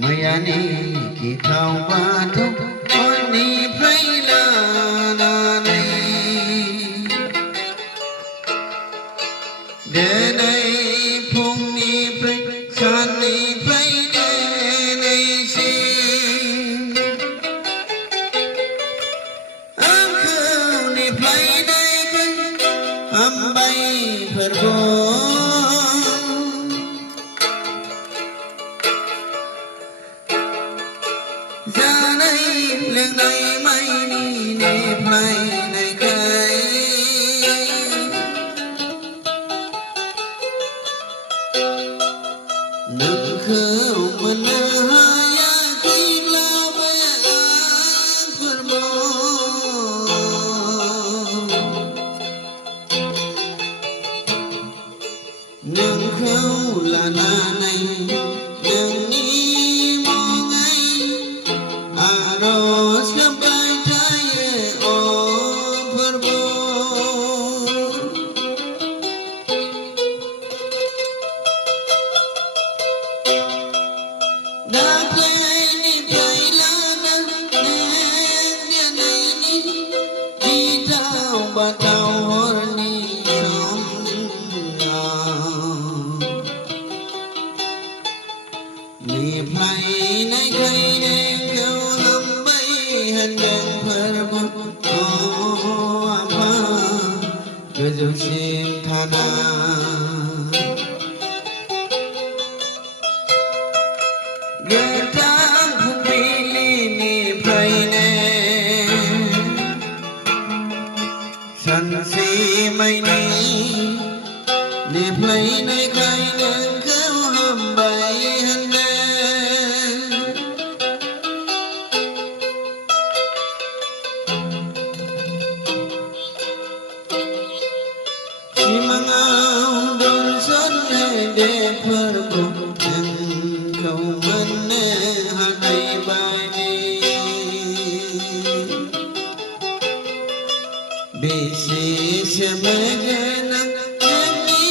मैयानि गिथाव बाथौ हरनिफ्राय लानानै दिनै फुंनिफ्राय साननिफ्राय दिनैसिम आंखौ नेफ्लायनायखाय हामबाय फोरबो जानाय लोंनाय माइनि नेफ्लायनायखाय नोंखौ मोननो हायाखैब्लाबो आं फोरबो नोंखौ लानानै नोंनि मुङै आरज गाबबाय थायो अ फोरबो दाख्लैनिफ्राय लानानै दिनैनि गिथाव बाथाव हरनि नेफ्लायनायखाय नोंखौ हामबाय होनदों फोरबो अ आफा गोजौसिम थाना गोथां फुंबिलिनिफ्रायनो सानसे माइनि नेफ्लायनायखाय नोंखौ हामबाय होनदों सिमाङाव दर्शन होदो फोरबो नोंखौ मोननो हानाय बायदि बेसेसो मोगोनां नोंनि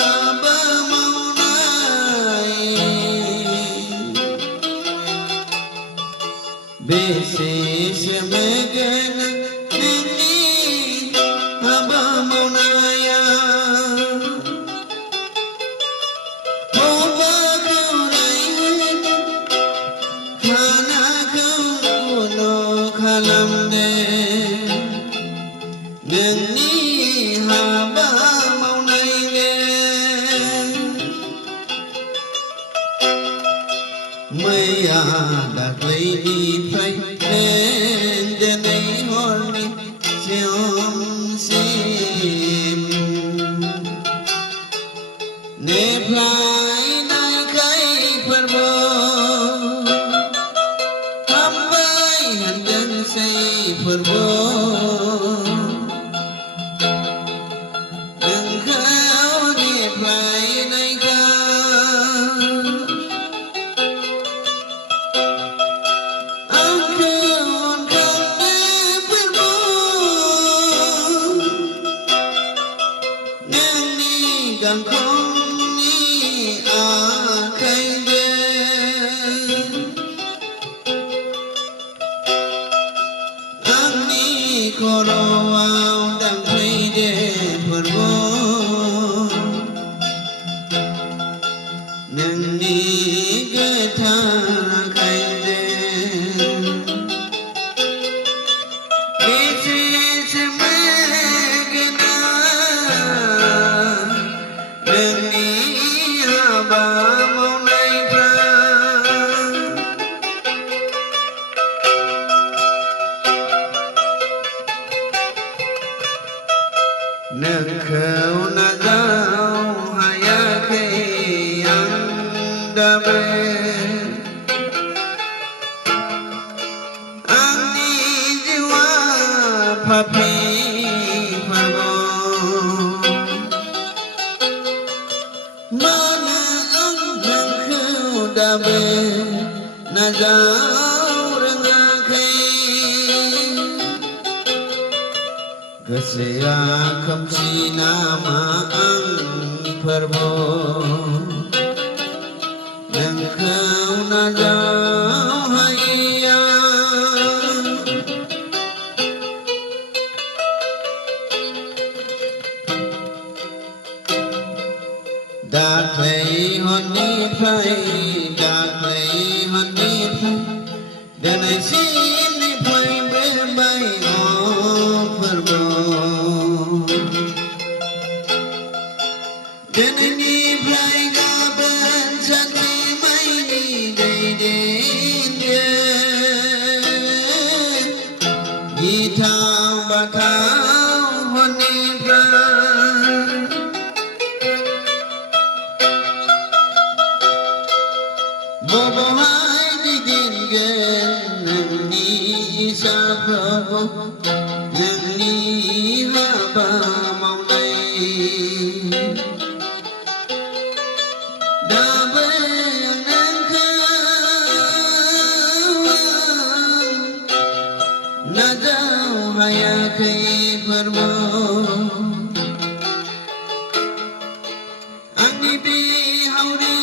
हाबा मावनाय बेसेसो मोगोनां नोंनि हाबा मावनाया बबाखौ नायनो खानाखौ उन' खालामदो नोंनि हाबा मावनायनो मैया दाख्लैनिफ्राय दिनै हरनि सिम नेफ्लायनायखाय फोरबो हामबाय होनदोंसै फोरबो नोंखौ नेफ्लायनायखाय आंखौ अनखांनो फोरबो नोंनि गांखंनि आखाइजों आंनि खर'आव दांफैदो फोरबो नोंनि गोथार आखाइजों बेसेसो मोगोनां नोंनि हाबा मावनायफ्रा नोंखौ नाजाव हायाखै आं दाबो आंनि जिउआ पापि फोरबो मानो आं नोंखौ दाबो नाजाव रोङाखै गोसोआ खोमसि नामा आं फोरबो नोंखौ नाजावहैया दाख्लै हरनिफ्राय दिनैसिमनिफ्राय बेरबाय फोरबो दिनैनिफ्राय गाबोन सानसे माइनि दैदेननो गिथाव बाथाव हरनिफ्राय बबेहाय दैदेनगोन नोंनि इसाखौ नोंनि हाबा मावनाय दाबो नोंखौ नाजावहायाखै फोरबो आंनि बिहावरि